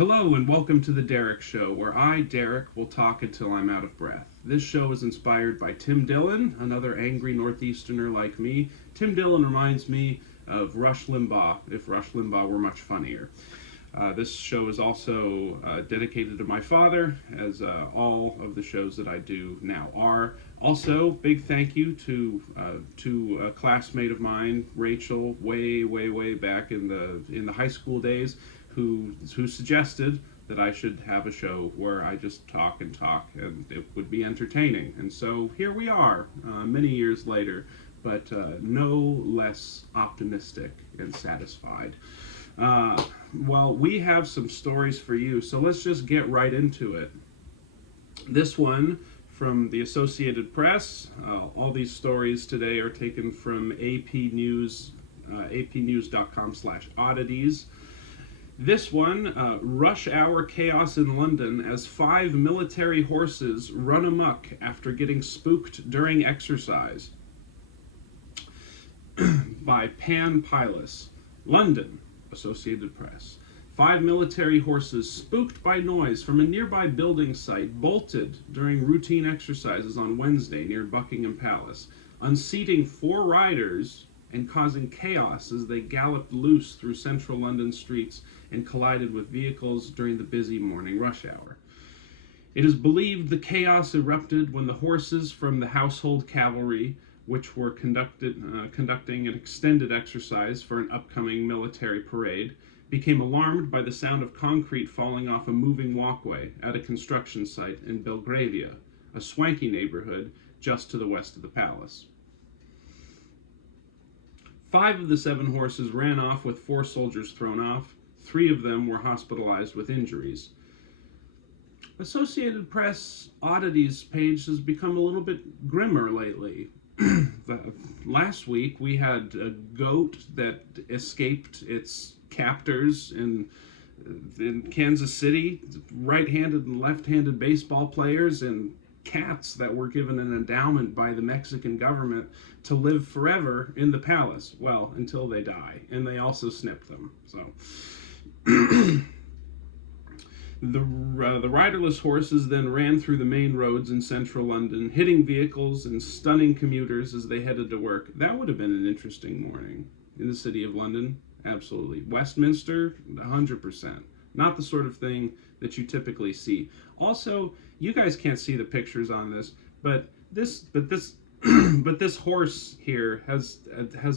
Hello and welcome to the Derek Show, where I, Derek, will talk until I'm out of breath. This show is inspired by Tim Dillon, another angry Northeasterner like me. Tim Dillon reminds me of Rush Limbaugh, if Rush Limbaugh were much funnier. This show is also dedicated to my father, as all of the shows that I do now are. Also, big thank you to a classmate of mine, Rachel, way back in the high school days, who suggested that I should have a show where I just talk and it would be entertaining. And so here we are, many years later, but no less optimistic and satisfied. Well, we have some stories for you, so let's just get right into it. This one from the Associated Press. All these stories today are taken from AP News, apnews.com/oddities. This one, rush hour chaos in London as 5 military horses run amok after getting spooked during exercise. By Pylas. London, Associated Press. 5 military horses spooked by noise from a nearby building site bolted during routine exercises on Wednesday near Buckingham Palace, unseating 4 riders and causing chaos as they galloped loose through central London streets and collided with vehicles during the busy morning rush hour. It is believed the chaos erupted when the horses from the Household Cavalry, which were conducting an extended exercise for an upcoming military parade, became alarmed by the sound of concrete falling off a moving walkway at a construction site in Belgravia, a swanky neighborhood just to the west of the palace. 5 of the 7 horses ran off with 4 soldiers thrown off. 3 of them were hospitalized with injuries. Associated Press Oddities page has become a little bit grimmer lately. Last week we had a goat that escaped its captors in Kansas City, right-handed and left-handed baseball players, and cats that were given an endowment by the Mexican government to live forever in the palace. Well, until they die. And they also snip them. So the riderless horses then ran through the main roads in central London, hitting vehicles and stunning commuters as they headed to work. That would have been an interesting morning in the city of London. Absolutely. Westminster, 100%. Not the sort of thing that you typically see. Also, you guys can't see the pictures on this, but this horse here has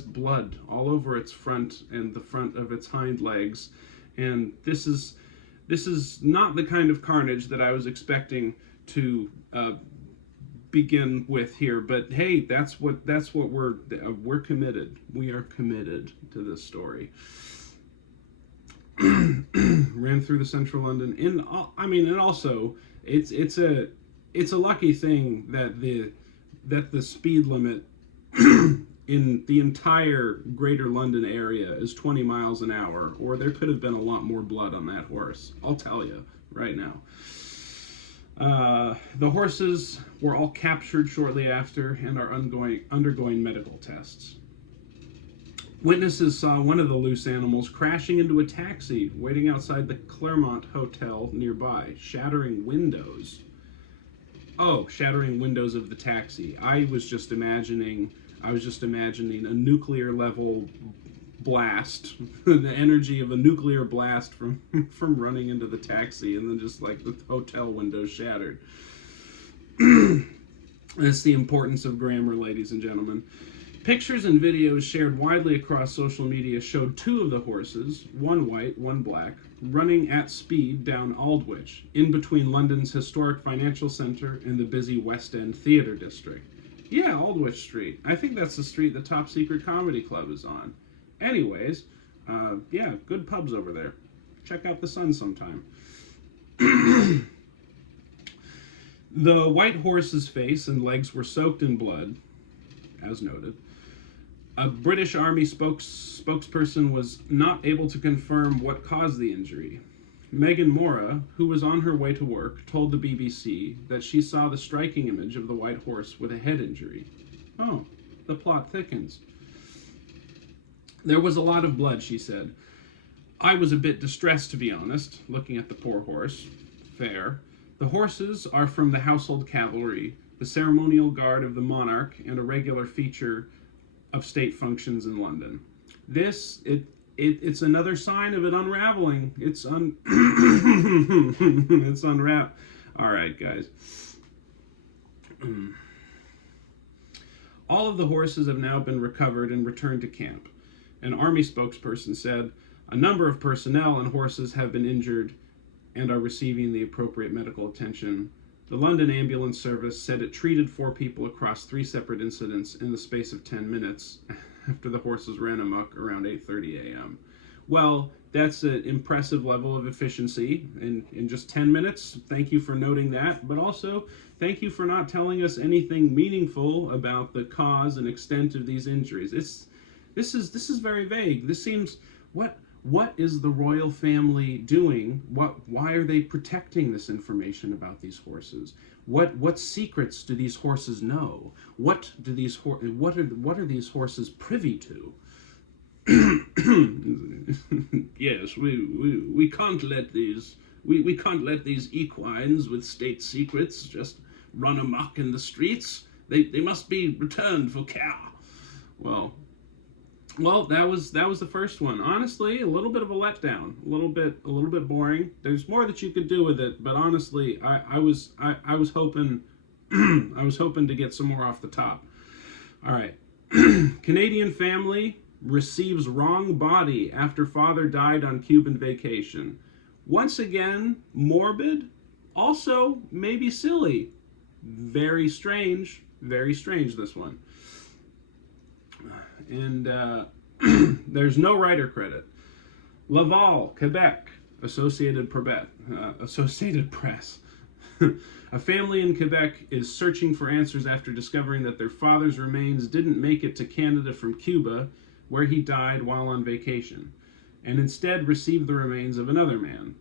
blood all over its front and the front of its hind legs, and this is not the kind of carnage that I was expecting to begin with here. But hey, that's what we're committed. We are committed to this story. Ran through the central London. And also it's a lucky thing that the speed limit in the entire greater London area is 20 miles an hour, or there could have been a lot more blood on that horse. I'll tell you right now. The horses were all captured shortly after and are undergoing medical tests. Witnesses saw one of the loose animals crashing into a taxi waiting outside the Claremont Hotel nearby, shattering windows. Oh, shattering windows of the taxi. I was just imagining a nuclear level blast, the energy of a nuclear blast from running into the taxi, and then just like the hotel windows shattered. That's the importance of grammar, ladies and gentlemen. Pictures and videos shared widely across social media showed 2 of the horses, one white, one black, running at speed down Aldwych, in between London's historic financial centre and the busy West End theatre district. Yeah, Aldwych Street. I think that's the street the Top Secret Comedy Club is on. Anyways, yeah, good pubs over there. Check out the Sun sometime. The white horse's face and legs were soaked in blood, as noted. A British Army spokesperson was not able to confirm what caused the injury. Megan Mora, who was on her way to work, told the BBC that she saw the striking image of the white horse with a head injury. Oh, the plot thickens. There was a lot of blood, she said. I was a bit distressed, to be honest, looking at the poor horse. Fair. The horses are from the household cavalry, the ceremonial guard of the monarch, and a regular feature of state functions in London. It's another sign of it unraveling. It's unwrap. All right, guys. All of the horses have now been recovered and returned to camp. An army spokesperson said, a number of personnel and horses have been injured and are receiving the appropriate medical attention. The London Ambulance Service said it treated 4 people across 3 separate incidents in the space of 10 minutes after the horses ran amok around 8:30 a.m. Well, that's an impressive level of efficiency in just 10 minutes. Thank you for noting that, but also thank you for not telling us anything meaningful about the cause and extent of these injuries. This is very vague. This seems, what is the royal family doing? Why are they protecting this information about these horses? What secrets do these horses know? What are these horses privy to? Yes, we can't let these equines with state secrets just run amok in the streets. They must be returned for care. Well, that was the first one. Honestly, a little bit of a letdown, a little bit boring. There's more that you could do with it, but honestly, I was hoping I was hoping to get some more off the top. All right, Canadian family receives wrong body after father died on Cuban vacation. Once again, morbid, also maybe silly. Very strange, this one. And there's no writer credit. Laval, Quebec, Associated Press. A family in Quebec is searching for answers after discovering that their father's remains didn't make it to Canada from Cuba, where he died while on vacation, and instead received the remains of another man.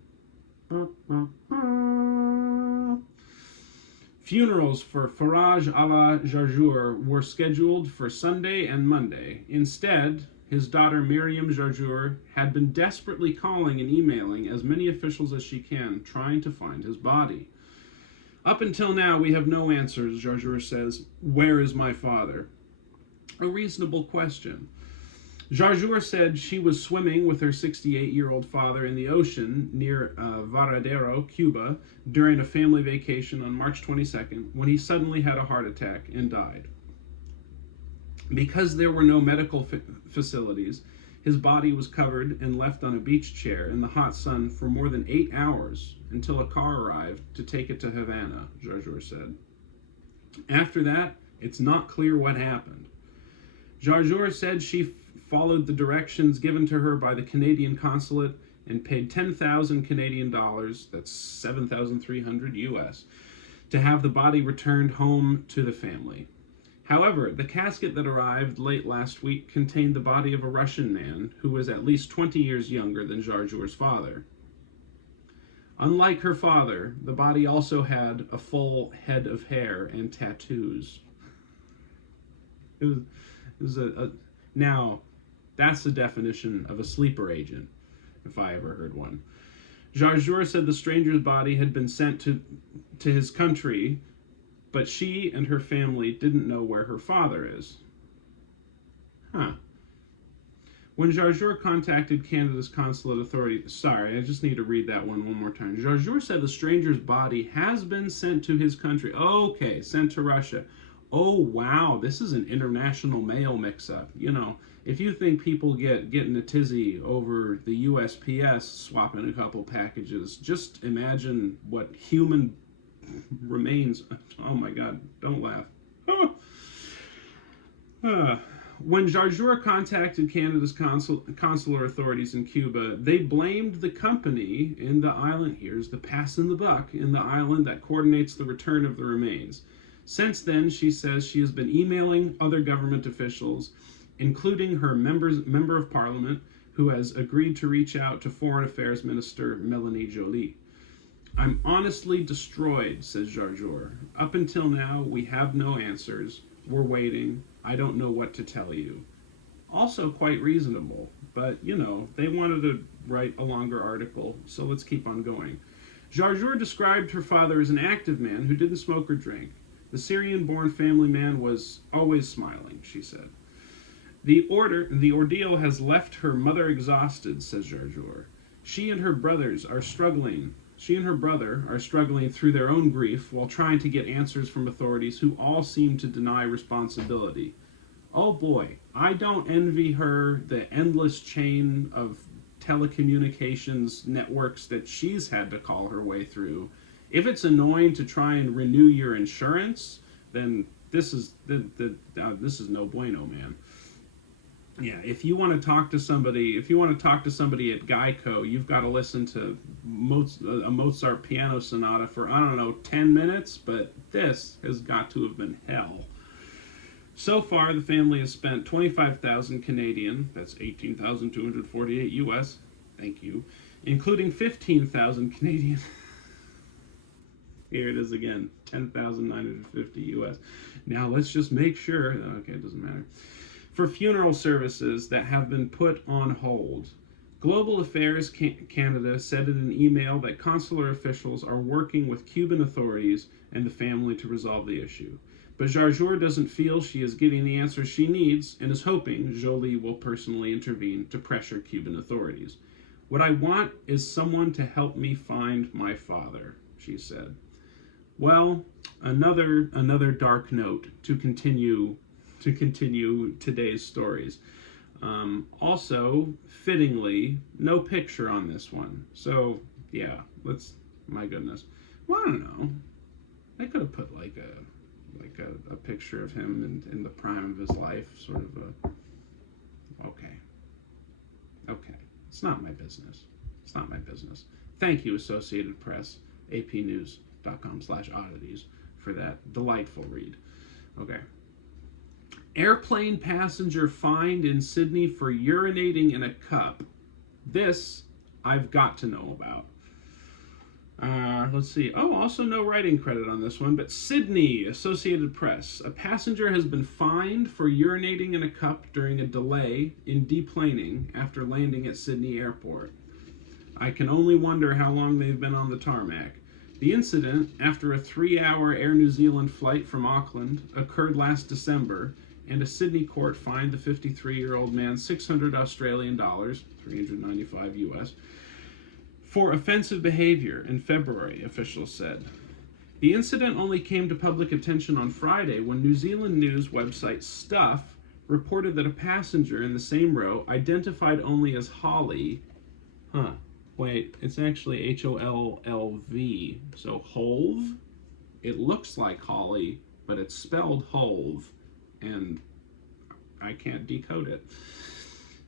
Funerals for Farage a la Jarjour were scheduled for Sunday and Monday. Instead, his daughter Miriam Jarjour had been desperately calling and emailing as many officials as she can, trying to find his body. Up until now, we have no answers, Jarjour says. Where is my father? A reasonable question. Jarjour said she was swimming with her 68-year-old father in the ocean near Varadero, Cuba, during a family vacation on March 22nd, when he suddenly had a heart attack and died. Because there were no medical facilities, his body was covered and left on a beach chair in the hot sun for more than 8 hours until a car arrived to take it to Havana, Jarjour said. After that, it's not clear what happened. Jarjour said she followed the directions given to her by the Canadian consulate and paid 10,000 Canadian dollars, that's 7,300 US, to have the body returned home to the family. However, the casket that arrived late last week contained the body of a Russian man who was at least 20 years younger than Jarjour's father. Unlike her father, the body also had a full head of hair and tattoos. Now, that's the definition of a sleeper agent, if I ever heard one. Jarjour said the stranger's body had been sent to his country, but she and her family didn't know where her father is. When Jarjour contacted Canada's consulate authority, sorry, I just need to read that one more time. Jarjour said the stranger's body has been sent to his country. Okay, sent to Russia. Oh, wow, this is an international mail mix-up. You know, if you think people getting a tizzy over the USPS swapping a couple packages, just imagine what human remains. Oh my God, don't laugh. When Jarjour contacted Canada's consular authorities in Cuba, they blamed the company in the island, here's the pass in the buck, in the island that coordinates the return of the remains. Since then, she says she has been emailing other government officials, including her member of parliament, who has agreed to reach out to Foreign Affairs Minister Melanie Joly. I'm honestly destroyed, says Jarjour. Up until now, we have no answers. We're waiting. I don't know what to tell you. Also quite reasonable. but, they wanted to write a longer article, so let's keep on going. Jarjour described her father as an active man who didn't smoke or drink. The Syrian-born family man was always smiling, she said. The ordeal has left her mother exhausted, says Jarjour. She and her brother are struggling through their own grief while trying to get answers from authorities who all seem to deny responsibility. Oh boy, I don't envy her the endless chain of telecommunications networks that she's had to call her way through. If it's annoying to try and renew your insurance, then this is no bueno, man. Yeah, if you want to talk to somebody at Geico, you've got to listen to a Mozart piano sonata for, 10 minutes, but this has got to have been hell. So far, the family has spent 25,000 Canadian, that's 18,248 US, thank you, including 15,000 Canadian. Here it is again, 10,950 US. Now let's just make sure, okay, it doesn't matter. For funeral services that have been put on hold. Global Affairs Canada said in an email that consular officials are working with Cuban authorities and the family to resolve the issue. But Jarjour doesn't feel she is getting the answers she needs and is hoping Jolie will personally intervene to pressure Cuban authorities. What I want is someone to help me find my father, she said. Well, another dark note to continue today's stories. Also, fittingly, no picture on this one. So, yeah, my goodness. Well, I don't know. They could have put like a picture of him in the prime of his life, sort of okay. It's not my business. Thank you, Associated Press, apnews.com/oddities, for that delightful read. Okay. Airplane passenger fined in Sydney for urinating in a cup. This I've got to know about. Let's see. Oh, also no writing credit on this one, but Sydney, Associated Press. A passenger has been fined for urinating in a cup during a delay in deplaning after landing at Sydney Airport. I can only wonder how long they've been on the tarmac. The incident, after a 3-hour Air New Zealand flight from Auckland, occurred last December, and a Sydney court fined the 53-year-old man 600 Australian dollars, 395 US, for offensive behavior in February, officials said. The incident only came to public attention on Friday when New Zealand news website Stuff reported that a passenger in the same row, identified only as Holly, it's actually Hollv, so Holv? It looks like Holly, but it's spelled Holv, and I can't decode it.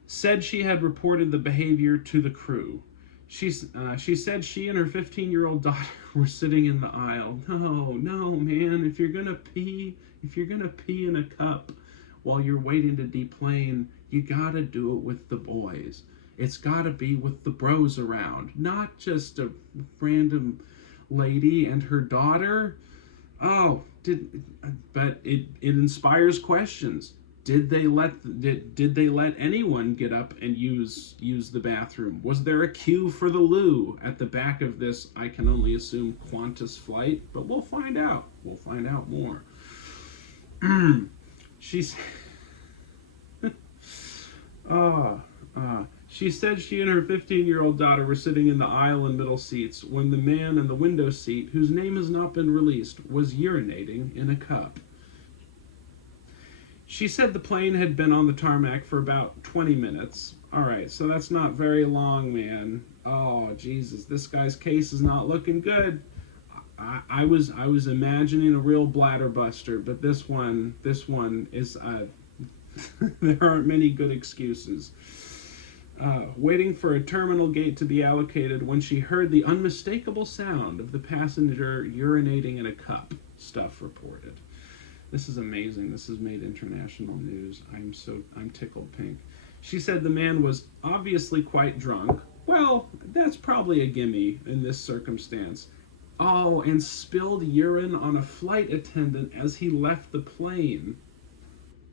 Said she had reported the behavior to the crew. She said she and her 15-year-old daughter were sitting in the aisle. No, man, if you're gonna pee in a cup while you're waiting to deplane, you gotta do it with the boys. It's gotta be with the bros around, not just a random lady and her daughter. But it inspires questions. Did they let anyone get up and use the bathroom? Was there a queue for the loo at the back of this, I can only assume, Qantas flight? But we'll find out. We'll find out more. She said she and her 15-year-old daughter were sitting in the aisle and middle seats when the man in the window seat, whose name has not been released, was urinating in a cup. She said the plane had been on the tarmac for about 20 minutes. All right, so that's not very long, man. Oh, Jesus, this guy's case is not looking good. I was imagining a real bladder buster, but this one is there aren't many good excuses. Waiting for a terminal gate to be allocated when she heard the unmistakable sound of the passenger urinating in a cup, Stuff reported. This is amazing. This has made international news. I'm tickled pink. She said the man was obviously quite drunk. Well, that's probably a gimme in this circumstance. Oh, and spilled urine on a flight attendant as he left the plane,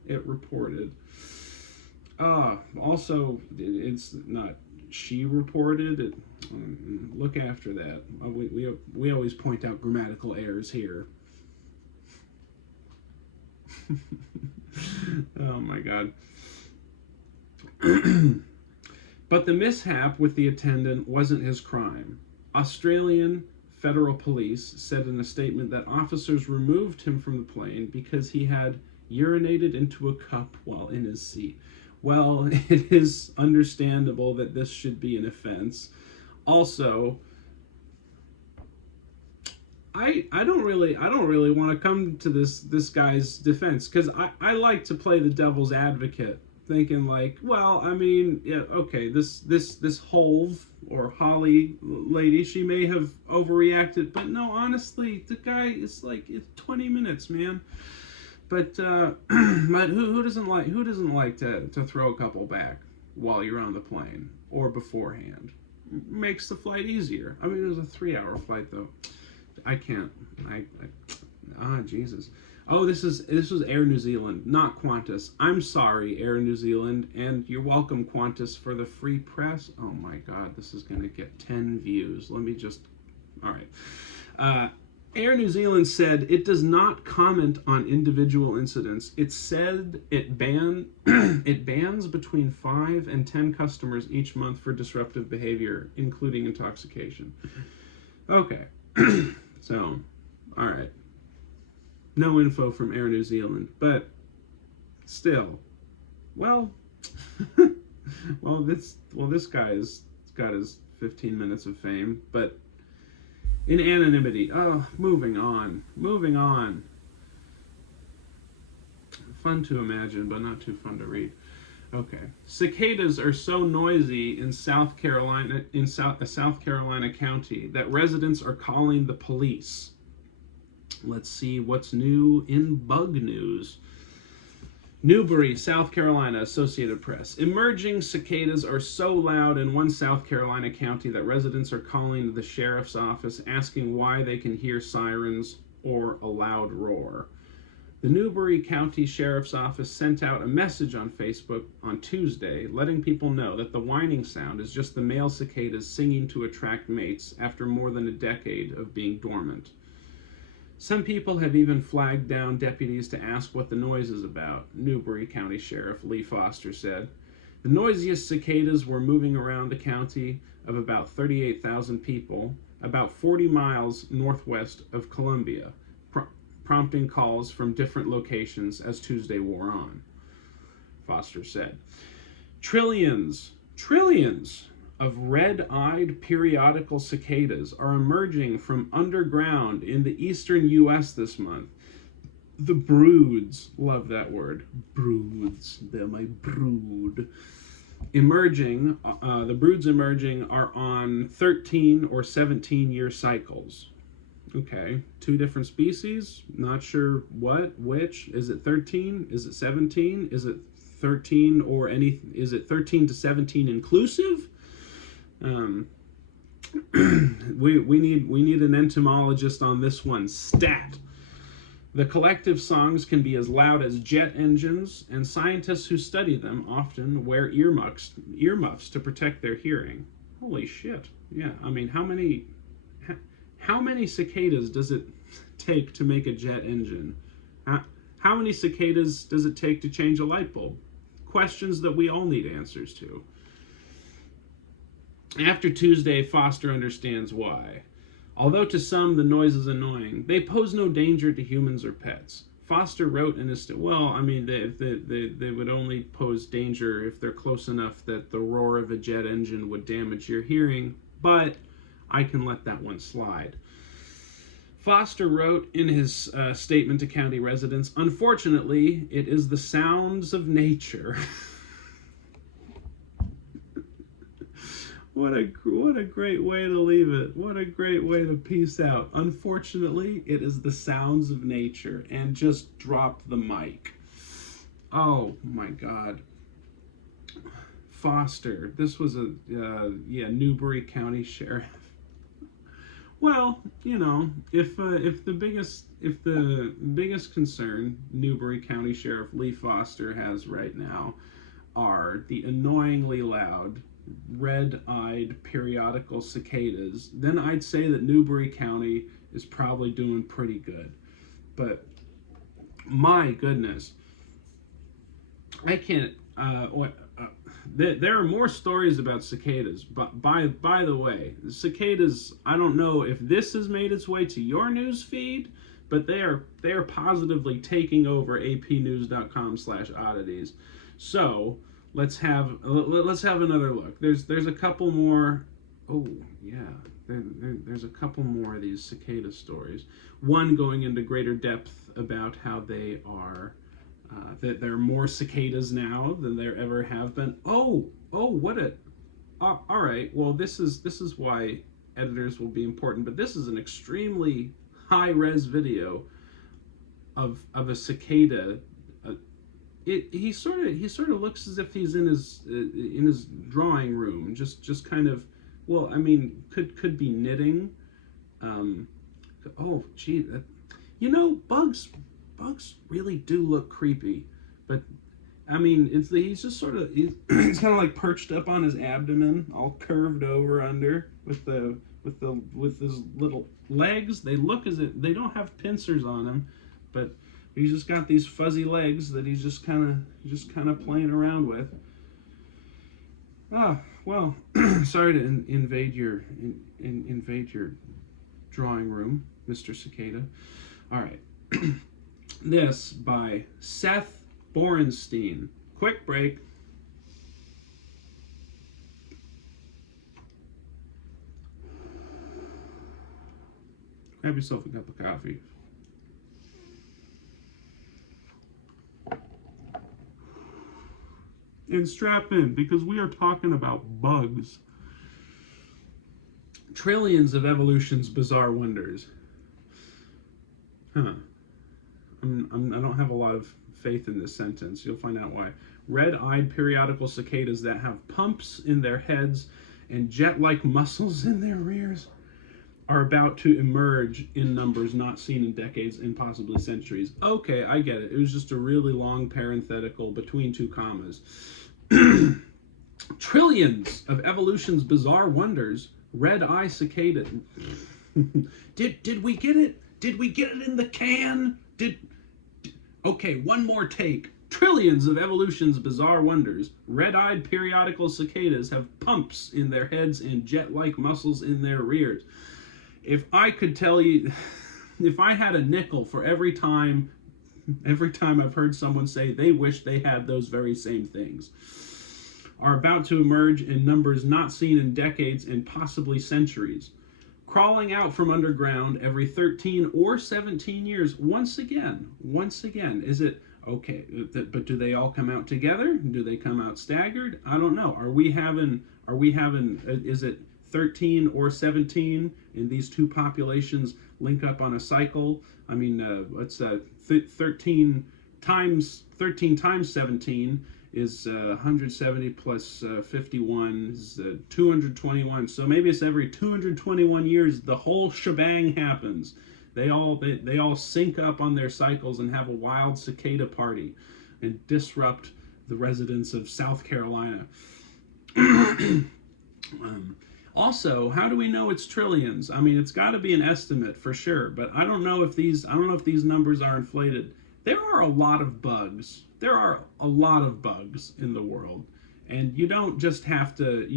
it reported. Also, it's not she reported it. Look after that. We always point out grammatical errors here. Oh my god. But the mishap with the attendant wasn't his crime. Australian federal police said in a statement that officers removed him from the plane because he had urinated into a cup while in his seat. Well, it is understandable that this should be an offense. Also, I don't really want to come to this guy's defense, because I like to play the devil's advocate, thinking like, well, I mean, yeah, okay, this Hove or Holly lady, she may have overreacted, but no, honestly, the guy is like, it's 20 minutes, man. But but who doesn't like to throw a couple back while you're on the plane or beforehand? Makes the flight easier. I mean, it was a 3-hour flight though. I can't. Jesus. Oh, this was Air New Zealand, not Qantas. I'm sorry, Air New Zealand, and you're welcome, Qantas, for the free press. Oh my God, this is gonna get 10 views. Let me just. All right. Air New Zealand said it does not comment on individual incidents. It said it bans between 5 and 10 customers each month for disruptive behavior, including intoxication. Okay. So, all right. No info from Air New Zealand, but still, well, this guy's got his 15 minutes of fame, but in anonymity. Oh, moving on. Fun to imagine, but not too fun to read. Okay. Cicadas are so noisy in South Carolina, a South Carolina county, that residents are calling the police. Let's see what's new in bug news. Newberry, South Carolina, Associated Press. Emerging cicadas are so loud in one South Carolina county that residents are calling the sheriff's office asking why they can hear sirens or a loud roar. The Newberry County Sheriff's Office sent out a message on Facebook on Tuesday letting people know that the whining sound is just the male cicadas singing to attract mates after more than a decade of being dormant. Some people have even flagged down deputies to ask what the noise is about, Newberry County Sheriff Lee Foster said. The noisiest cicadas were moving around a county of about 38,000 people, about 40 miles northwest of Columbia, prompting calls from different locations as Tuesday wore on, Foster said. Trillions of red-eyed periodical cicadas are emerging from underground in the eastern U.S. this month. The broods, love that word, broods, they're my brood. The broods emerging are on 13 or 17-year cycles. Okay, 2 different species, not sure which. Is it 13? Is it 17? Is it 13 or any? Is it 13 to 17 inclusive? We need an entomologist on this one. Stat. The collective songs can be as loud as jet engines, and scientists who study them often wear earmuffs to protect their hearing. Holy shit! Yeah, I mean, how many cicadas does it take to make a jet engine? How many cicadas does it take to change a light bulb? Questions that we all need answers to. After Tuesday, Foster understands why. Although to some the noise is annoying, they pose no danger to humans or pets. Foster wrote in his they would only pose danger if they're close enough that the roar of a jet engine would damage your hearing, but I can let that one slide. Foster wrote in his statement to county residents, "Unfortunately, it is the sounds of nature." What a great way to leave it. What a great way to peace out. Unfortunately, it is the sounds of nature. And just drop the mic. Oh my God. Foster. This was a Newberry County Sheriff. Well, you know, if the biggest concern Newberry County Sheriff Lee Foster has right now are the annoyingly loud, red-eyed periodical cicadas, then I'd say that Newbury County is probably doing pretty good. But my goodness, I can't. There are more stories about cicadas. But by the way, the cicadas. I don't know if this has made its way to your news feed, but they are positively taking over apnews.com/oddities. So let's have another look. There's a couple more. Oh yeah, there's a couple more of these cicada stories. One going into greater depth about how they are. That there are more cicadas now than there ever have been. What a. All right. Well, this is why editors will be important. But this is an extremely high-res video of a cicada. He sort of looks as if he's in his drawing room, just kind of. Well, I mean, could be knitting. Oh, gee, bugs really do look creepy, but I mean, he's just sort of he's kind of like perched up on his abdomen, all curved over under with his little legs. They look as if they don't have pincers on him, but he's just got these fuzzy legs that he's just kind of playing around with. Ah, well, sorry to invade your drawing room, Mr. Cicada. All right. This by Seth Borenstein. Quick break. Grab yourself a cup of coffee. And strap in, because we are talking about bugs. Trillions of evolution's bizarre wonders. Huh. I don't have a lot of faith in this sentence. You'll find out why. Red-eyed periodical cicadas that have pumps in their heads and jet-like muscles in their rears are about to emerge in numbers not seen in decades and possibly centuries. Okay, I get it. It was just a really long parenthetical between two commas. Trillions of evolution's bizarre wonders. Red-eye cicada. Did we get it? Did we get it in the can? Okay, one more take. Trillions of evolution's bizarre wonders. Red-eyed periodical cicadas have pumps in their heads and jet-like muscles in their rears. If I could tell you, if I had a nickel for every time I've heard someone say they wish they had those very same things, are about to emerge in numbers not seen in decades and possibly centuries. Crawling out from underground every 13 or 17 years. Once again, is it okay? But do they all come out together? Do they come out staggered? I don't know. Are we having? Is it 13 or 17? And these two populations link up on a cycle. I mean, what's 13 times 17 is 170 plus 51 is 221. So maybe it's every 221 years the whole shebang happens. They all sync up on their cycles and have a wild cicada party and disrupt the residents of South Carolina. Also, how do we know it's trillions? I mean, it's got to be an estimate for sure, but I don't know if these numbers are inflated. There are a lot of bugs. There are a lot of bugs in the world, and you don't just have to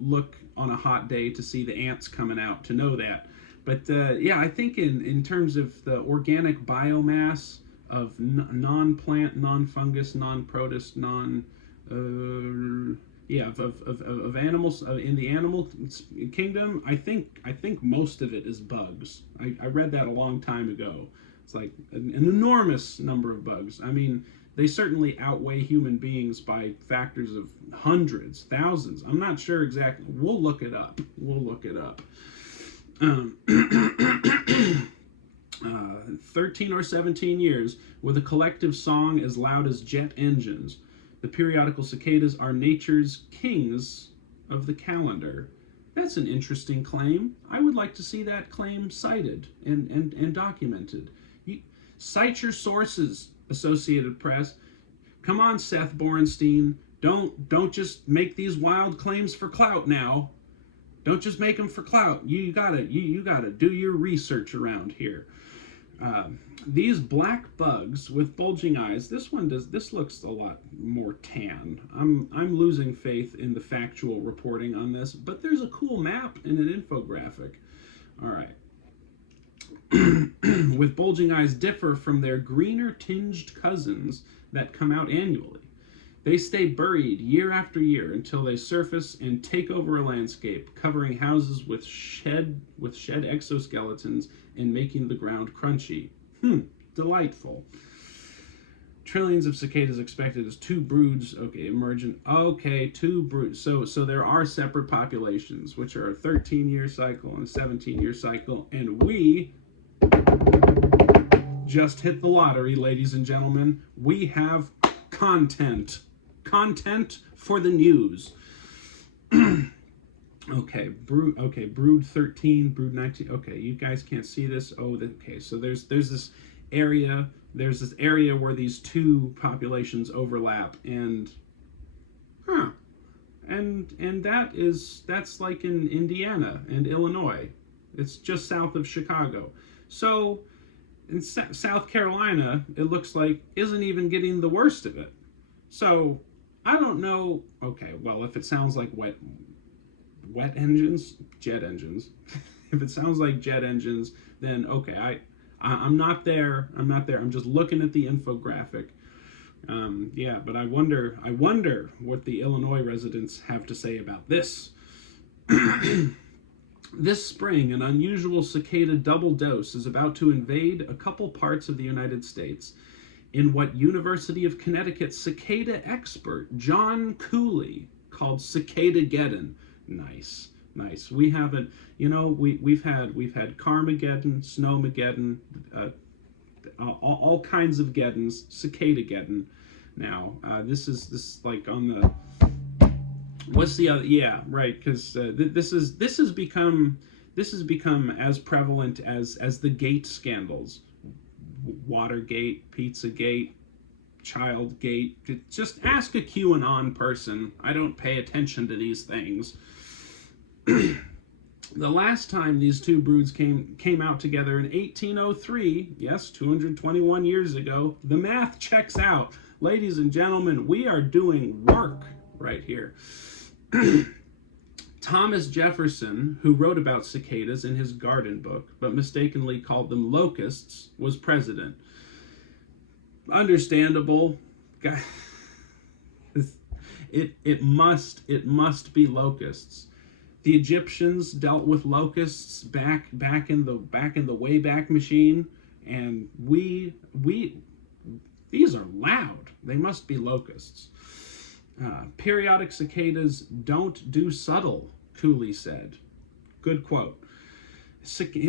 look on a hot day to see the ants coming out to know that. But yeah, I think in terms of the organic biomass of non-plant, non-fungus, non-protist, of animals in the animal kingdom, I think most of it is bugs. I read that a long time ago. It's like an enormous number of bugs. I mean, they certainly outweigh human beings by factors of hundreds, thousands. I'm not sure exactly. We'll look it up. 13 or 17 years with a collective song as loud as jet engines. The periodical cicadas are nature's kings of the calendar. That's an interesting claim. I would like to see that claim cited and documented. Cite your sources, Associated Press. Come on, Seth Borenstein. Don't just make these wild claims for clout now. Don't just make them for clout. You gotta do your research around here. These black bugs with bulging eyes. This looks a lot more tan. I'm losing faith in the factual reporting on this, but there's a cool map and an infographic. All right. With bulging eyes differ from their greener tinged cousins that come out annually. They stay buried year after year until they surface and take over a landscape, covering houses with shed exoskeletons and making the ground crunchy. Delightful. Trillions of cicadas expected as two broods. Okay, emergent. Okay, two broods. So there are separate populations, which are a 13-year cycle and a 17-year cycle, and we just hit the lottery, ladies and gentlemen. We have content for the news. Okay, brood 13, brood 19. Okay, you guys can't see this. Okay, so there's this area where these two populations overlap, and that's like in Indiana and Illinois. It's just south of Chicago. So in South Carolina, it looks like isn't even getting the worst of it. So I don't know. Okay, well, if it sounds like jet engines. If it sounds like jet engines, then okay, I'm not there. I'm just looking at the infographic. Yeah, but I wonder what the Illinois residents have to say about this. This spring, an unusual cicada double dose is about to invade a couple parts of the United States in what University of Connecticut cicada expert John Cooley called cicada-geddon. Nice. We haven't, we've had Carmageddon, Snowmageddon, all kinds of geddons, cicada-geddon. Now, this is like on the. What's the other? Yeah, right. Because this has become as prevalent as the gate scandals, Watergate, Pizzagate, Childgate. Just ask a QAnon person. I don't pay attention to these things. The last time these two broods came out together in 1803, yes, 221 years ago. The math checks out, ladies and gentlemen. We are doing work right here. Thomas Jefferson, who wrote about cicadas in his garden book, but mistakenly called them locusts, was president. Understandable. It must be locusts. The Egyptians dealt with locusts back in the Wayback Machine, and these are loud. They must be locusts. Periodic cicadas don't do subtle, Cooley said. Good quote.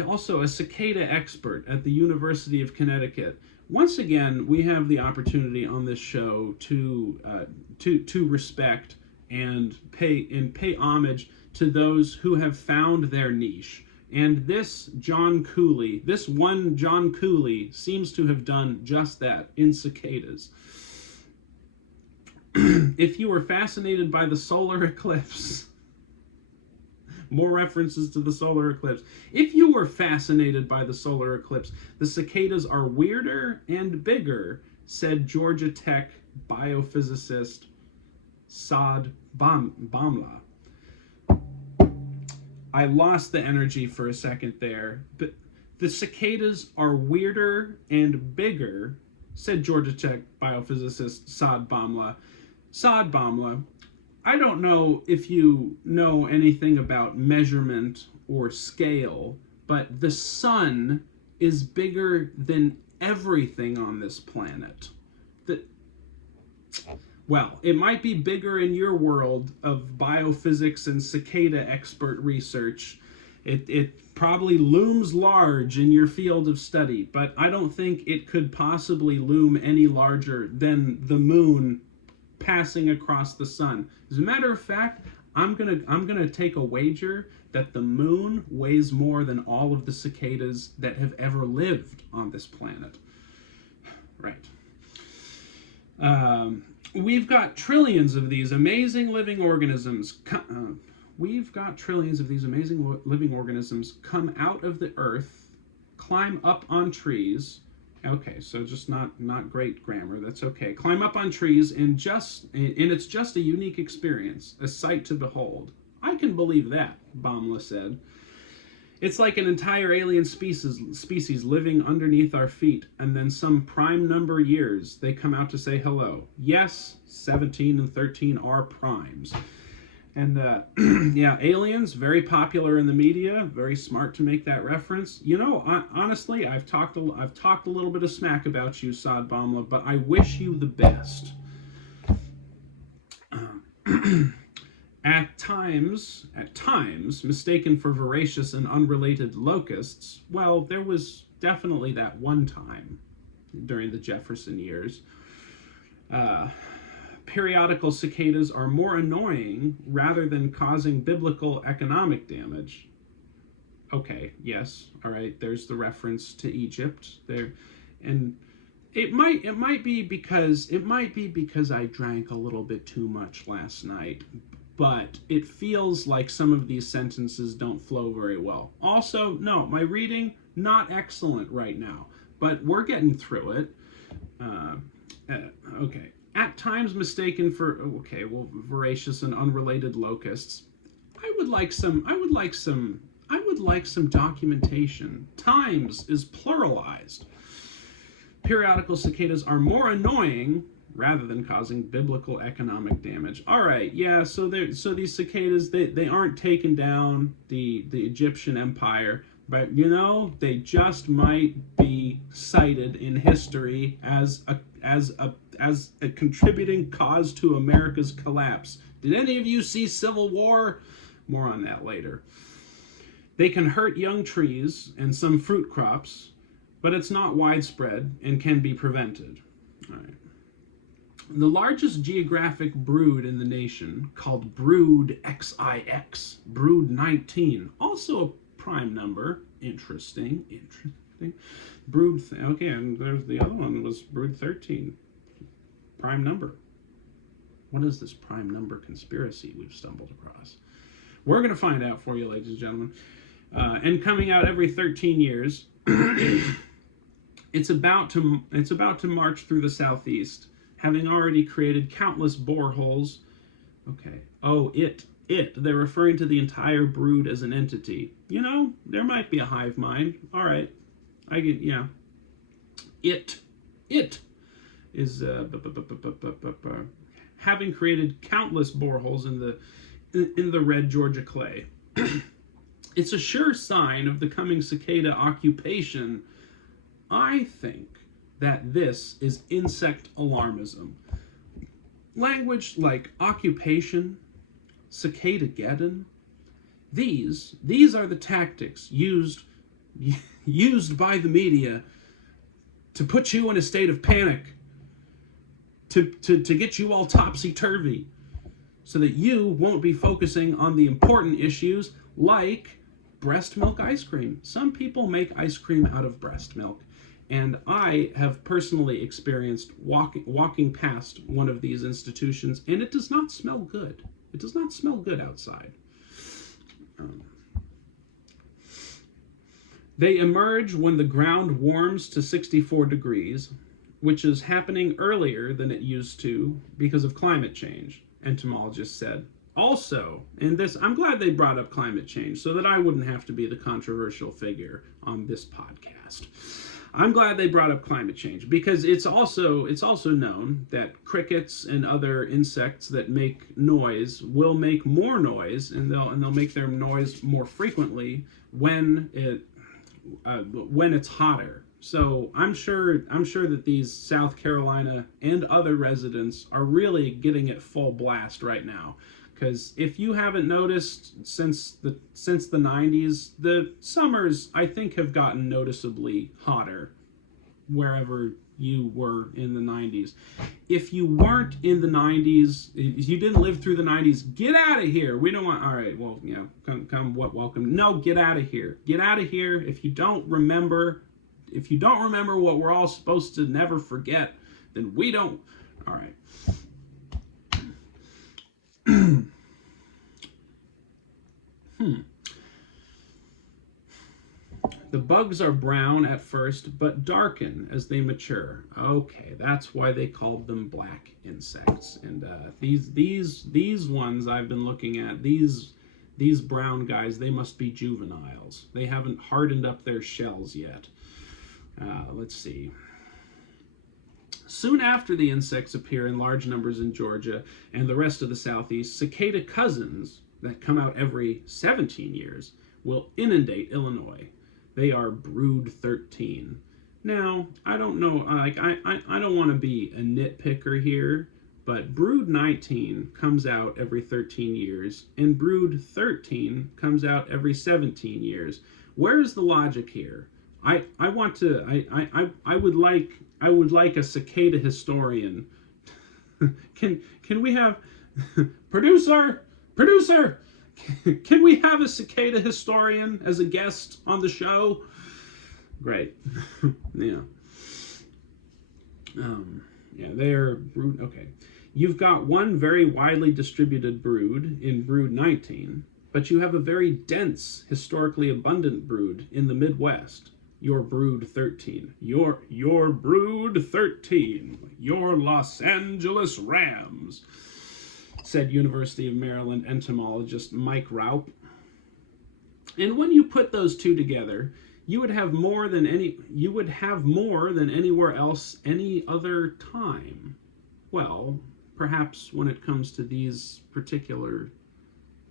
Also, a cicada expert at the University of Connecticut. Once again, we have the opportunity on this show to respect and pay homage to those who have found their niche. And this one John Cooley, seems to have done just that in cicadas. If you were fascinated by the solar eclipse, more references to the solar eclipse. If you were fascinated by the solar eclipse, the cicadas are weirder and bigger, said Georgia Tech biophysicist Saad Bamla. I lost the energy for a second there, but the cicadas are weirder and bigger, said Georgia Tech biophysicist Saad Bamla. Saad Bamla, I don't know if you know anything about measurement or scale, but the sun is bigger than everything on this planet. Well, it might be bigger in your world of biophysics and cicada expert research. It probably looms large in your field of study, but I don't think it could possibly loom any larger than the moon passing across the sun. As a matter of fact, I'm gonna take a wager that the moon weighs more than all of the cicadas that have ever lived on this planet. Right. We've got trillions of these amazing living organisms. We've got trillions of these amazing living organisms come out of the earth, climb up on trees. Okay, so just not great grammar. That's okay. Climb up on trees, and it's just a unique experience, a sight to behold. I can believe that, Bomla said. It's like an entire alien species living underneath our feet, and then some prime number years they come out to say hello. Yes, 17 and 13 are primes. And yeah, aliens, very popular in the media, very smart to make that reference. You know, honestly, I've talked a little bit of smack about you, Saad Bomla, but I wish you the best. At times, mistaken for voracious and unrelated locusts, well, there was definitely that one time during the Jefferson years. Periodical cicadas are more annoying rather than causing biblical economic damage. Okay, yes, all right, there's the reference to Egypt there. And it might be because I drank a little bit too much last night. But it feels like some of these sentences don't flow very well. Also, no, my reading, not excellent right now, but we're getting through it. Okay. At times mistaken for, voracious and unrelated locusts. I would like some documentation. Times is pluralized. Periodical cicadas are more annoying rather than causing biblical economic damage. All right, yeah, so these cicadas, they aren't taking down the Egyptian empire, but you know, they just might be cited in history as a contributing cause to America's collapse. Did any of you see Civil War? More on that later. They can hurt young trees and some fruit crops, but it's not widespread and can be prevented. All right. The largest geographic brood in the nation, called Brood XIX, Brood 19, also a prime number. Interesting. Brood, okay, and there's the other one was Brood 13, prime number. What is this prime number conspiracy we've stumbled across? We're going to find out for you, ladies and gentlemen. And coming out every 13 years, it's about to march through the southeast, having already created countless boreholes. Okay. Oh, they're referring to the entire brood as an entity. You know, there might be a hive mind. All right. I get, yeah. It is having created countless boreholes in the red Georgia clay. It's a sure sign of the coming cicada occupation. I think that this is insect alarmism. Language like occupation, cicada-geddon, these are the tactics used by the media to put you in a state of panic, to get you all topsy-turvy, so that you won't be focusing on the important issues like breast milk ice cream. Some people make ice cream out of breast milk. And I have personally experienced walking past one of these institutions, and it does not smell good. It does not smell good outside. They emerge when the ground warms to 64 degrees, which is happening earlier than it used to because of climate change, entomologists said. Also, and this, I'm glad they brought up climate change so that I wouldn't have to be the controversial figure on this podcast. I'm glad they brought up climate change because it's also known that crickets and other insects that make noise will make more noise, and they'll make their noise more frequently when it's hotter. So I'm sure that these South Carolina and other residents are really getting it full blast right now. Because if you haven't noticed since the 90s, the summers, I think, have gotten noticeably hotter wherever you were in the 90s. If you weren't in the 90s, if you didn't live through the 90s, get out of here. We don't want, all right, well, you know, welcome. No, get out of here. Get out of here. If you don't remember what we're all supposed to never forget, then we don't. All right. The bugs are brown at first, but darken as they mature. Okay, that's why they called them black insects. And these ones I've been looking at, these brown guys, they must be juveniles. They haven't hardened up their shells yet. Let's see. Soon after the insects appear in large numbers in Georgia and the rest of the southeast, cicada cousins that come out every 17 years will inundate Illinois. They are brood 13. Now, I don't know, like I don't want to be a nitpicker here, but brood 19 comes out every 13 years, and brood 13 comes out every 17 years. Where is the logic here? I would like a cicada historian. Can we have producer? Can we have a cicada historian as a guest on the show? Great. Yeah. Yeah, they're brood. Okay. You've got one very widely distributed brood in brood 19, but you have a very dense, historically abundant brood in the Midwest. Your brood 13. Your brood 13. Your Los Angeles Rams, said University of Maryland entomologist Mike Raup. And when you put those two together, you would have more than anywhere else any other time. Well, perhaps when it comes to these particular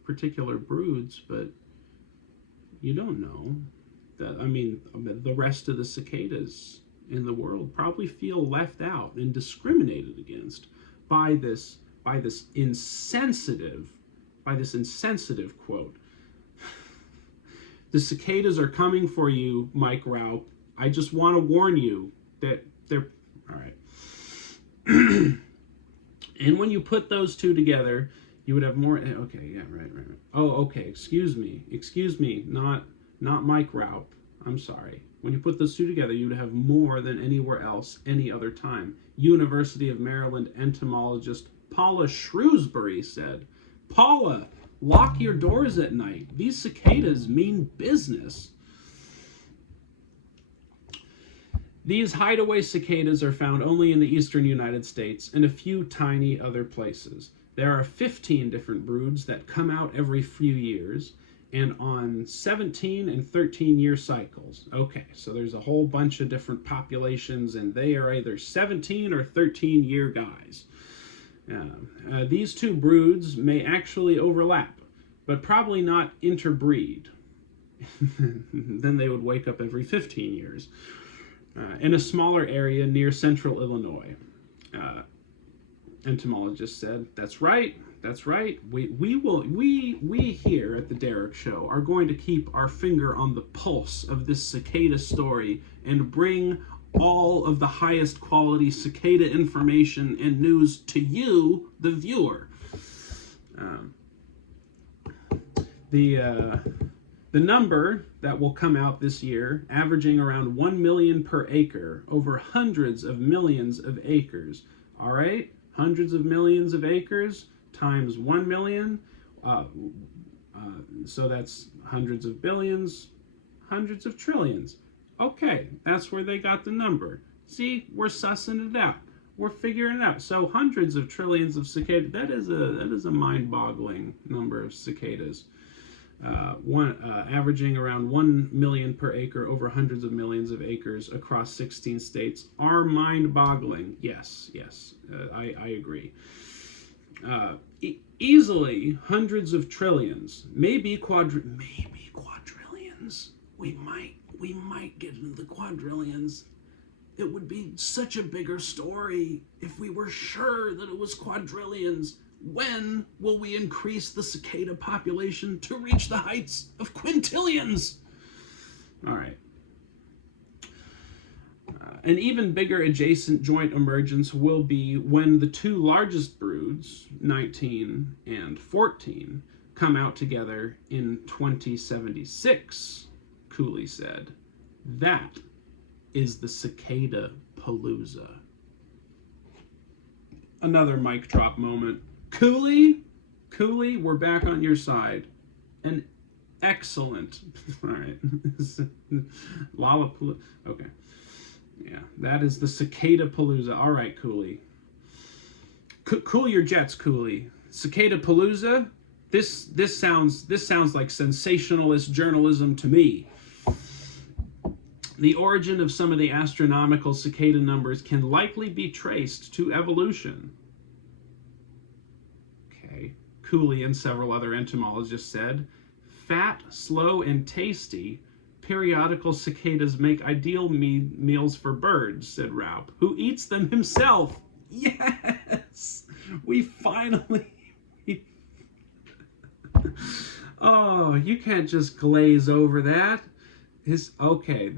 broods, but you don't know. The rest of the cicadas in the world probably feel left out and discriminated against by this insensitive quote. The cicadas are coming for you, Mike Raup. I just want to warn you that they're all right. And when you put those two together, you would have more. Okay, yeah, right. Oh, okay. Excuse me. Not Mike Raup. I'm sorry. When you put those two together, you would have more than anywhere else, any other time. University of Maryland entomologist Paula Shrewsbury said, "Paula, lock your doors at night. These cicadas mean business." These hideaway cicadas are found only in the eastern United States and a few tiny other places. There are 15 different broods that come out every few years, and on 17 and 13-year cycles. Okay, so there's a whole bunch of different populations, and they are either 17 or 13-year guys. These two broods may actually overlap, but probably not interbreed. Then they would wake up every 15 years. In a smaller area near central Illinois. Entomologist said, That's right. We here at the Derek Show are going to keep our finger on the pulse of this cicada story and bring all of the highest quality cicada information and news to you, the viewer. The number that will come out this year, averaging around 1 million per acre, over hundreds of millions of acres. All right? Hundreds of millions of acres times 1 million. So that's hundreds of billions, hundreds of trillions. Okay, that's where they got the number. See, we're sussing it out. We're figuring it out. So hundreds of trillions of cicadas, that is a mind-boggling number of cicadas. Averaging around 1 million per acre over hundreds of millions of acres across 16 states are mind-boggling. Yes, I agree. Easily hundreds of trillions, maybe quadrillions. We might get into the quadrillions. It would be such a bigger story if we were sure that it was quadrillions. When will we increase the cicada population to reach the heights of quintillions? All right. An even bigger adjacent joint emergence will be when the two largest broods, 19 and 14, come out together in 2076, Cooley said. That is the cicada palooza. Another mic drop moment. Cooley, we're back on your side. An excellent. All right. Lollapalooza. Okay. Yeah, that is the Cicada-palooza. All right, Cooley. Cool your jets, Cooley. Cicada-palooza. This sounds like sensationalist journalism to me. The origin of some of the astronomical cicada numbers can likely be traced to evolution. Okay. Cooley and several other entomologists said, fat, slow, and tasty, periodical cicadas make ideal meals for birds, said Raup, who eats them himself. Yes! We finally... Oh, you can't just glaze over that. Okay,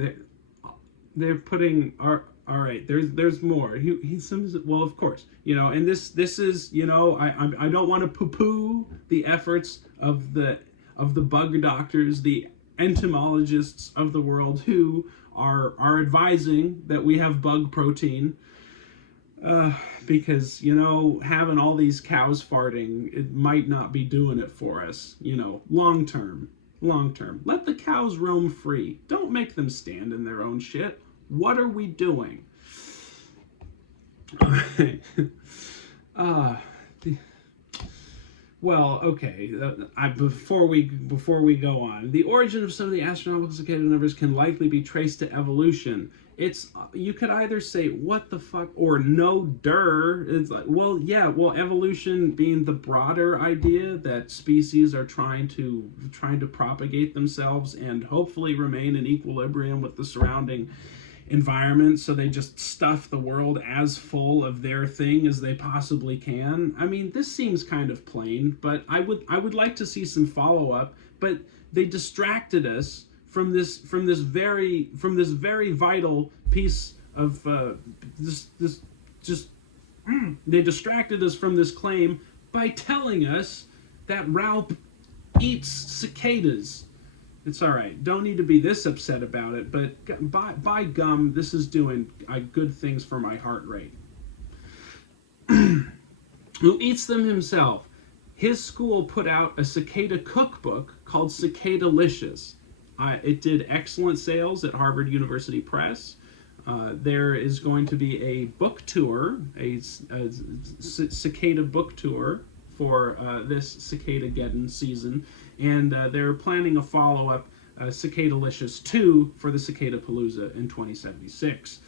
they're putting all right. There's more. He's well, of course, and this is I don't want to poo-poo the efforts of the bug doctors, the entomologists of the world who are advising that we have bug protein. Because having all these cows farting, it might not be doing it for us. Long term. Let the cows roam free. Don't make them stand in their own shit. What are we doing? All right. Well, okay. Before we go on, the origin of some of the astronomical cicada numbers can likely be traced to evolution. You could either say what the fuck or no It's like, well, yeah, evolution being the broader idea that species are trying to propagate themselves and hopefully remain in equilibrium with the surrounding environment, so they just stuff the world as full of their thing as they possibly can. I mean, this seems kind of plain, but I would like to see some follow-up. But they distracted us from this very vital piece of they distracted us from this claim by telling us that Raup eats cicadas. It's all right. Don't need to be this upset about it, but by gum, this is doing good things for my heart rate. Who eats them himself. His school put out a cicada cookbook called Cicada-licious. It did excellent sales at Harvard University Press. There is going to be a book tour, a cicada book tour for this cicada-geddon season, and they're planning a follow-up, Cicada-licious 2, for the Cicada-palooza in 2076.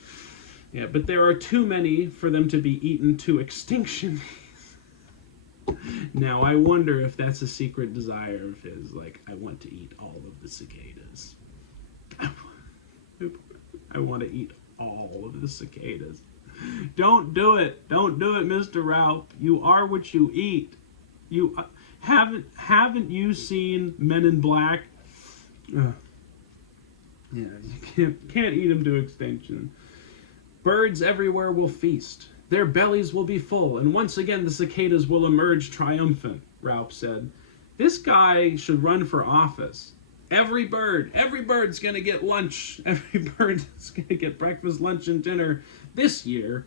Yeah, but there are too many for them to be eaten to extinction. Now, I wonder if that's a secret desire of his, like, I want to eat all of the cicadas. I want to eat all of the cicadas. Don't do it, Mr. Raup. You are what you eat. You haven't you seen Men in Black? Yeah, you can't eat them to extinction. Birds everywhere will feast. Their bellies will be full, and once again the cicadas will emerge triumphant, Raup said. This guy should run for office. Every bird's gonna get lunch. Every bird's gonna get breakfast, lunch, and dinner this year.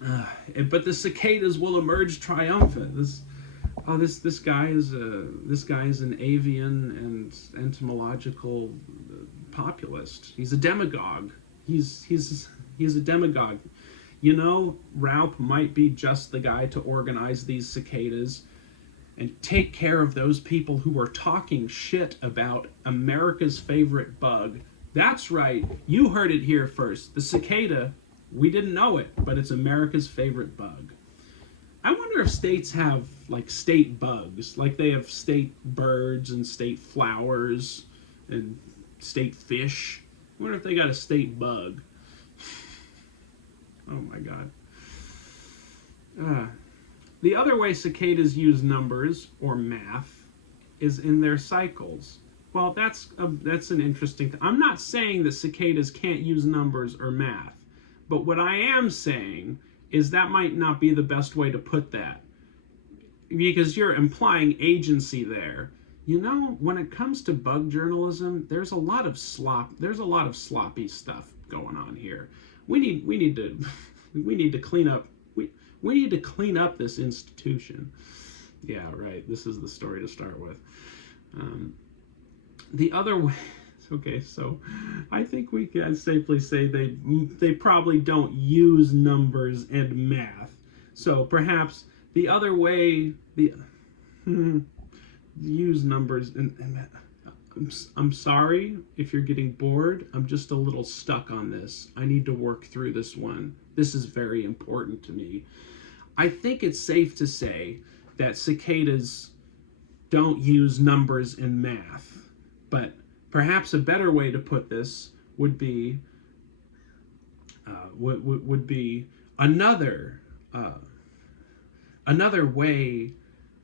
But the cicadas will emerge triumphant. This guy is an avian and entomological populist. He's a demagogue. He's a demagogue. Raup might be just the guy to organize these cicadas and take care of those people who are talking shit about America's favorite bug. That's right. You heard it here first. The cicada, we didn't know it, but it's America's favorite bug. I wonder if states have, like, state bugs. Like they have state birds and state flowers and state fish. I wonder if they got a state bug. Oh my God. The other way cicadas use numbers, or math, is in their cycles. Well, that's an interesting thing. I'm not saying that cicadas can't use numbers or math, but what I am saying is that might not be the best way to put that, because you're implying agency there. When it comes to bug journalism, there's a lot of sloppy stuff going on here. We need to clean up. We need to clean up this institution. Yeah, right. This is the story to start with. The other way, okay, so I think we can safely say they probably don't use numbers and math. So perhaps the other way, use numbers and I'm sorry if you're getting bored. I'm just a little stuck on this. I need to work through this one. This is very important to me. I think it's safe to say that cicadas don't use numbers and math, but perhaps a better way to put this would be another way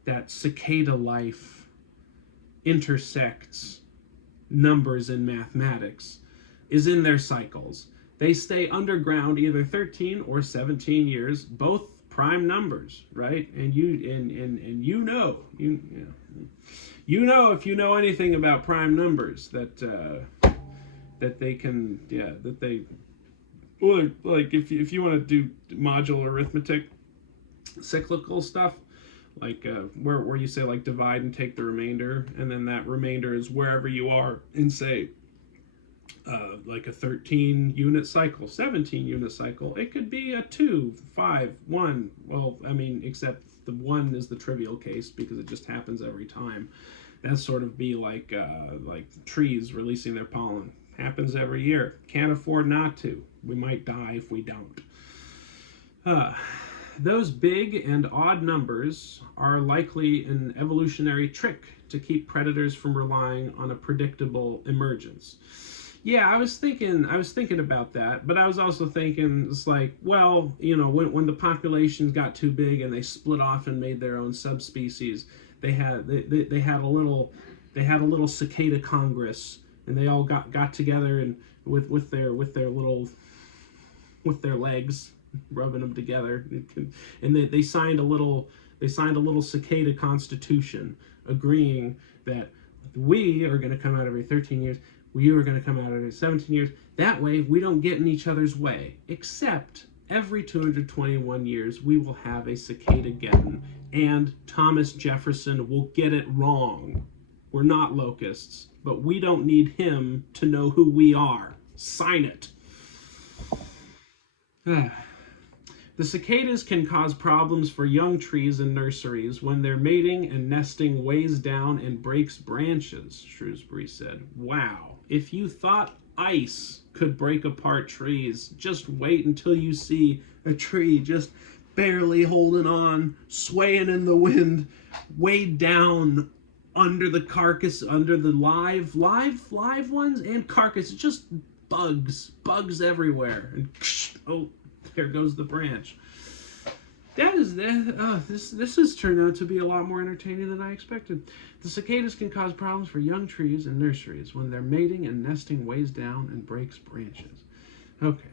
that cicada life intersects numbers and mathematics is in their cycles. They stay underground either 13 or 17 years, both prime numbers, right? And you know if you know anything about prime numbers that they can, that they, well, like if you want to do modular arithmetic, cyclical stuff, like where you say like divide and take the remainder, and then that remainder is wherever you are in, say, like a 13 unit cycle, 17 unit cycle. It could be a 2, 5, 1. Well, I mean, except the 1 is the trivial case because it just happens every time. That sort of be like trees releasing their pollen. Happens every year. Can't afford not to. We might die if we don't. Those big and odd numbers are likely an evolutionary trick to keep predators from relying on a predictable emergence. Yeah, I was thinking about that, but I was also thinking, it's like, well, you know, when the populations got too big and they split off and made their own subspecies, they had a little cicada congress, and they all got together and with their legs, rubbing them together, and they signed a little cicada constitution, agreeing that we are going to come out every 13 years. We are going to come out every 17 years. That way, we don't get in each other's way. Except every 221 years, we will have a cicada-geddon, and Thomas Jefferson will get it wrong. We're not locusts, but we don't need him to know who we are. Sign it. The cicadas can cause problems for young trees and nurseries when their mating and nesting weighs down and breaks branches, Shrewsbury said. Wow. If you thought ice could break apart trees, just wait until you see a tree just barely holding on, swaying in the wind, weighed down under the carcass, under the live ones and carcass, just bugs everywhere. And oh, there goes the branch. This has turned out to be a lot more entertaining than I expected. The cicadas can cause problems for young trees and nurseries when their mating and nesting weighs down and breaks branches. Okay.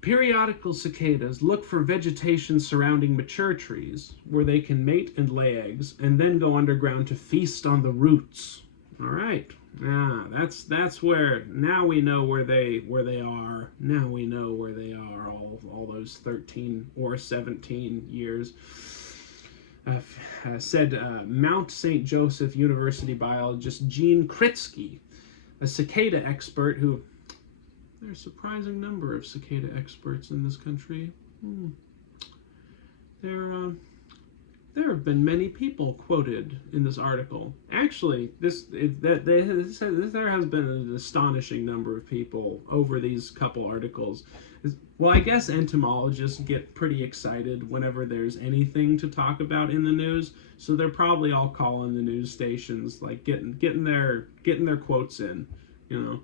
Periodical cicadas look for vegetation surrounding mature trees where they can mate and lay eggs and then go underground to feast on the roots. All right. Yeah, that's where, now we know where they are. Now we know where they are all those 13 or 17 years. Said Mount St. Joseph University biologist Gene Kritsky, a cicada expert who, there's a surprising number of cicada experts in this country. There have been many people quoted in this article. Actually, there has been an astonishing number of people over these couple articles. Well, I guess entomologists get pretty excited whenever there's anything to talk about in the news, so they're probably all calling the news stations, like getting their quotes in, you know.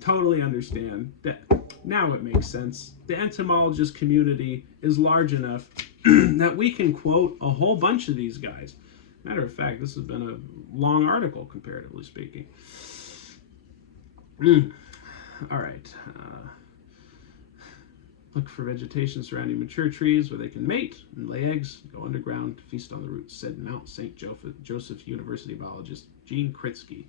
Totally understand that. Now it makes sense. The entomologist community is large enough that we can quote a whole bunch of these guys. Matter of fact, this has been a long article, comparatively speaking. All right. Look for vegetation surrounding mature trees where they can mate and lay eggs, go underground to feast on the roots, said Mount St. Joseph University biologist Gene Kritsky,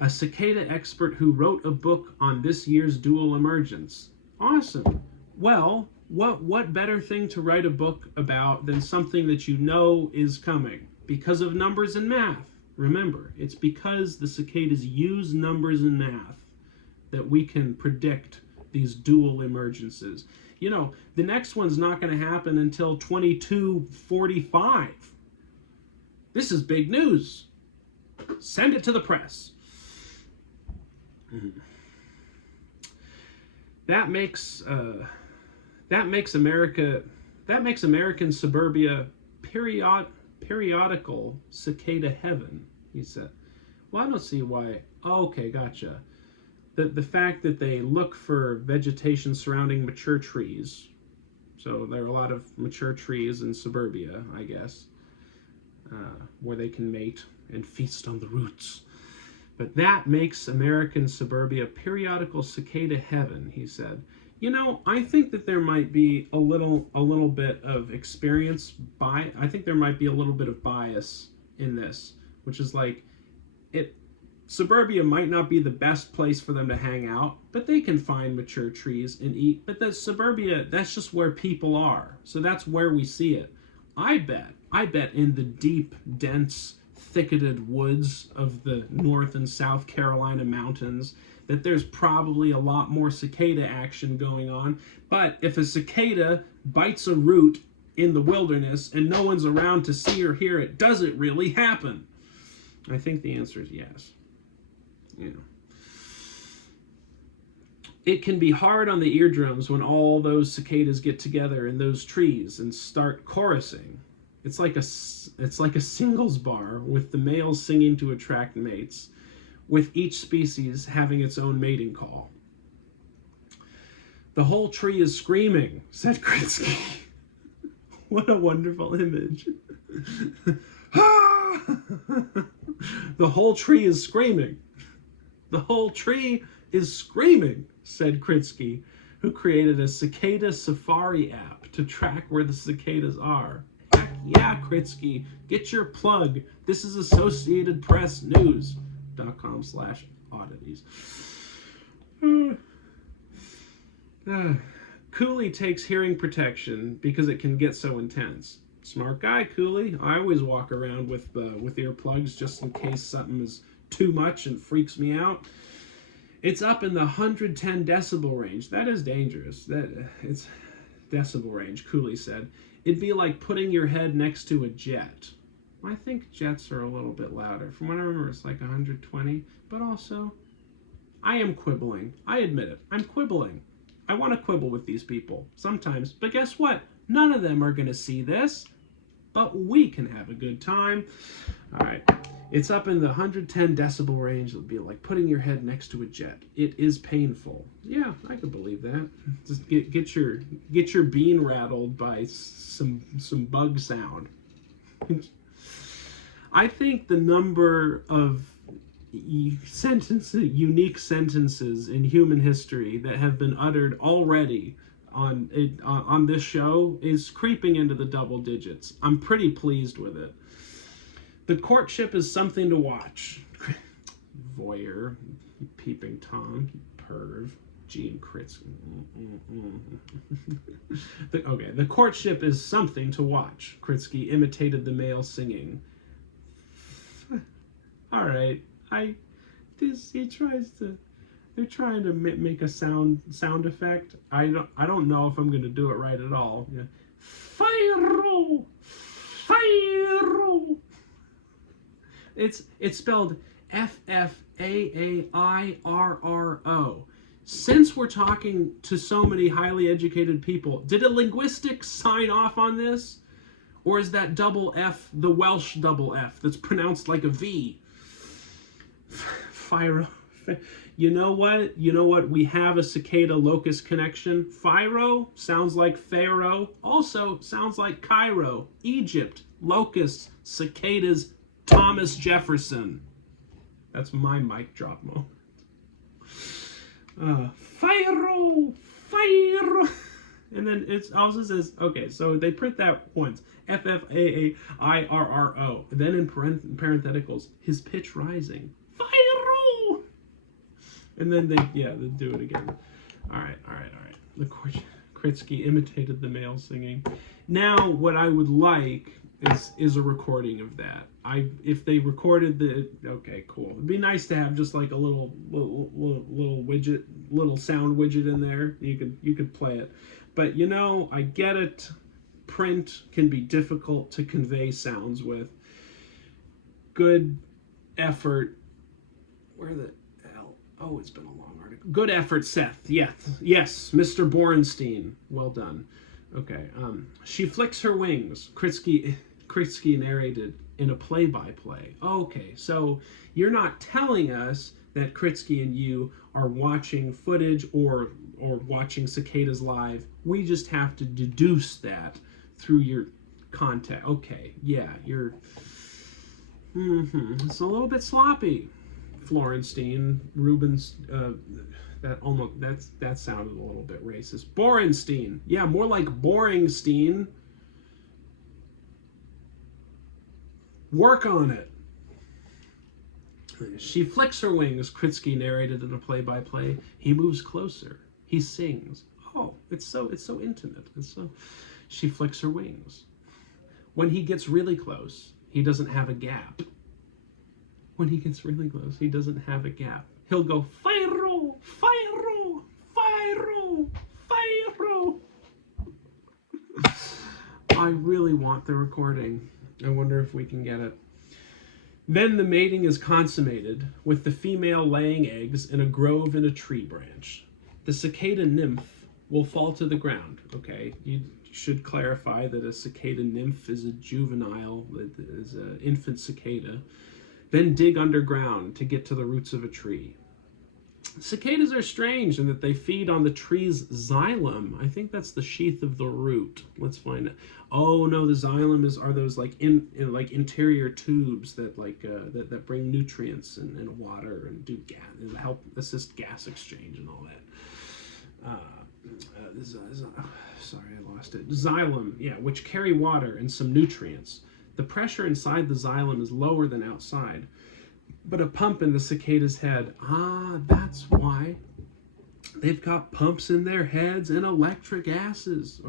a cicada expert who wrote a book on this year's dual emergence. Awesome. Well, what better thing to write a book about than something that you know is coming? Because of numbers and math. Remember, it's because the cicadas use numbers and math that we can predict these dual emergences. You know, the next one's not going to happen until 2245. This is big news. Send it to the press. That makes American suburbia periodical cicada heaven, he said. Well, I don't see why. Oh, okay, gotcha. The fact that they look for vegetation surrounding mature trees. So there are a lot of mature trees in suburbia, I guess, where they can mate and feast on the roots. But that makes American suburbia periodical cicada heaven, he said. You know, I think that there might be a little bit of I think there might be a little bit of bias in this, which is like, suburbia might not be the best place for them to hang out, but they can find mature trees and eat. But the suburbia, that's just where people are. So that's where we see it. I bet in the deep, dense, thicketed woods of the North and South Carolina mountains that there's probably a lot more cicada action going on. But if a cicada bites a root in the wilderness and no one's around to see or hear it, does it really happen? I think the answer is yes. Yeah. It can be hard on the eardrums when all those cicadas get together in those trees and start chorusing. It's like a singles bar with the males singing to attract mates, with each species having its own mating call. The whole tree is screaming, said Kritzky. What a wonderful image. The whole tree is screaming. The whole tree is screaming, said Kritzky, who created a cicada safari app to track where the cicadas are. Heck yeah, Kritzky, get your plug. This is Associated Press News.com/oddities. Cooley takes hearing protection because it can get so intense. Smart guy, Cooley. I always walk around with earplugs just in case something is too much and freaks me out. It's up in the 110 decibel range. That is dangerous. It's decibel range, Cooley said. It'd be like putting your head next to a jet. I think jets are a little bit louder. From what I remember, it's like 120. But also, I am quibbling. I admit it. I'm quibbling. I want to quibble with these people sometimes. But guess what? None of them are going to see this. But we can have a good time. All right. It's up in the 110 decibel range. It'll be like putting your head next to a jet. It is painful. Yeah, I can believe that. Just get your bean rattled by some bug sound. I think the number of unique sentences in human history that have been uttered already on this show is creeping into the double digits. I'm pretty pleased with it. The courtship is something to watch. Voyeur, peeping Tom, perv, Gene Kritz. The courtship is something to watch. Kritzky imitated the male singing. All right, they're trying to make a sound effect. I don't know if I'm gonna do it right at all. Yeah. Fire-o! Fire-o! It's spelled F-F-A-A-I-R-R-O. Since we're talking to so many highly educated people, did a linguistic sign off on this? Or is that double F the Welsh double F that's pronounced like a V? Fire. You know what? We have a cicada locust connection. Pharaoh sounds like Pharaoh. Also sounds like Cairo, Egypt, locusts, cicadas, Thomas Jefferson. That's my mic drop moment. Pharaoh. And then it also says, okay, so they print that once. F-F-A-A-I-R-R-O. And then in parentheticals, his pitch rising. Pharaoh. And then they do it again. All right. The courtship. Kritsky imitated the male singing. Now, what I would like is a recording of that. If they recorded okay, cool. It'd be nice to have just like a little widget, little sound widget in there. You could play it. But you know, I get it. Print can be difficult to convey sounds with. Good effort. Where the hell? Oh, it's been a long article. Good effort, Seth. Yes, Mr. Borenstein. Well done. Okay. She flicks her wings. Kritsky narrated in a play-by-play. Okay, so you're not telling us that Kritsky and you are watching footage or watching Cicadas live. We just have to deduce that through your content. Okay, yeah, you're... It's a little bit sloppy. Florenstein, Rubens, that sounded a little bit racist. Borenstein, yeah, more like Boringstein. Work on it. She flicks her wings, Kritsky narrated in a play-by-play. He moves closer. He sings. Oh, it's so intimate. She flicks her wings. When he gets really close, he doesn't have a gap. When he gets really close, he doesn't have a gap. He'll go, Fyro, Fyro, Fyro, Fyro. I really want the recording. I wonder if we can get it. Then the mating is consummated, with the female laying eggs in a grove in a tree branch. The cicada nymph will fall to the ground. Okay, you should clarify that a cicada nymph is a juvenile, is an infant cicada. Then dig underground to get to the roots of a tree. Cicadas are strange in that they feed on the tree's xylem. I think that's the sheath of the root. Let's find it. Oh no, the xylem are those like like interior tubes that that bring nutrients and water and do gas and help assist gas exchange and all that. Sorry, I lost it. Xylem, yeah, which carry water and some nutrients. The pressure inside the xylem is lower than outside. But a pump in the cicada's head. That's why. They've got pumps in their heads and electric asses.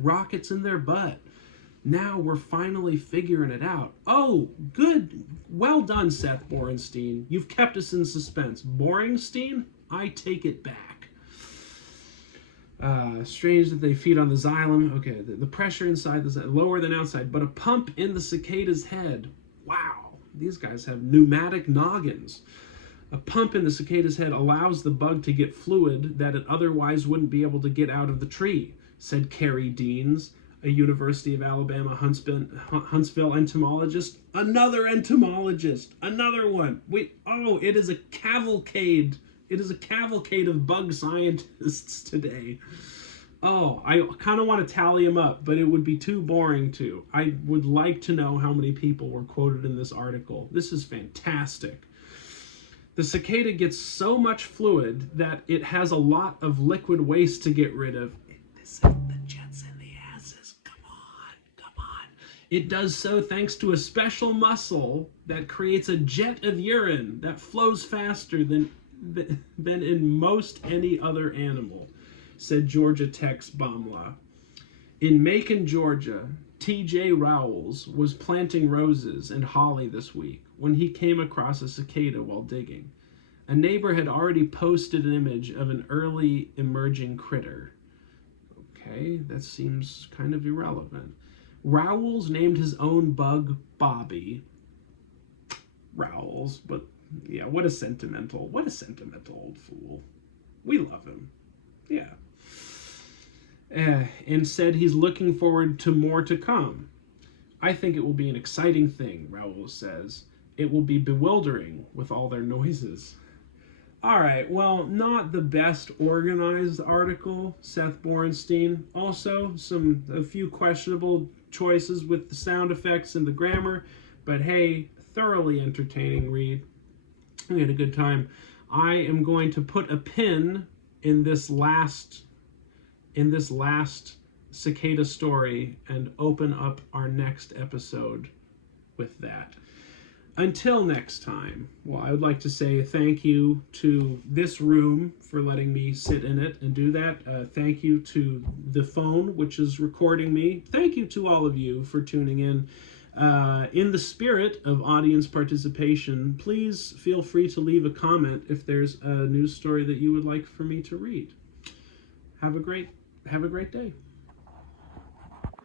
Rockets in their butt. Now we're finally figuring it out. Oh, good. Well done, Seth Borenstein. You've kept us in suspense. Borenstein, I take it back. Strange that they feed on the xylem. Okay, the pressure inside the xylem, lower than outside. But a pump in the cicada's head. Wow. These guys have pneumatic noggins. A pump in the cicada's head allows the bug to get fluid that it otherwise wouldn't be able to get out of the tree, said Carrie Deans, a University of Alabama Huntsville entomologist. Another entomologist. Another one. It is a cavalcade. It is a cavalcade of bug scientists today. Oh, I kind of want to tally them up, but it would be too boring to. I would like to know how many people were quoted in this article. This is fantastic. The cicada gets so much fluid that it has a lot of liquid waste to get rid of. This is the jets in the asses. Come on. It does so thanks to a special muscle that creates a jet of urine that flows faster than in most any other animal, said Georgia Tech's Baumla. In Macon, Georgia, T.J. Rowles was planting roses and holly this week when he came across a cicada while digging. A neighbor had already posted an image of an early emerging critter. Okay, that seems kind of irrelevant. Rowles named his own bug Bobby. Rowles, but yeah, what a sentimental old fool. We love him. Yeah. And said he's looking forward to more to come. I think it will be an exciting thing, Rowles says. It will be bewildering with all their noises. All right, well, not the best organized article, Seth Borenstein. Also, a few questionable choices with the sound effects and the grammar, but hey, thoroughly entertaining read. We had a good time. I am going to put a pin in this last cicada story and open up our next episode with that. Until next time, well, I would like to say thank you to this room for letting me sit in it and do that. Thank you to the phone, which is recording me. Thank you to all of you for tuning in. In the spirit of audience participation, please feel free to leave a comment if there's a news story that you would like for me to read. Have a great day.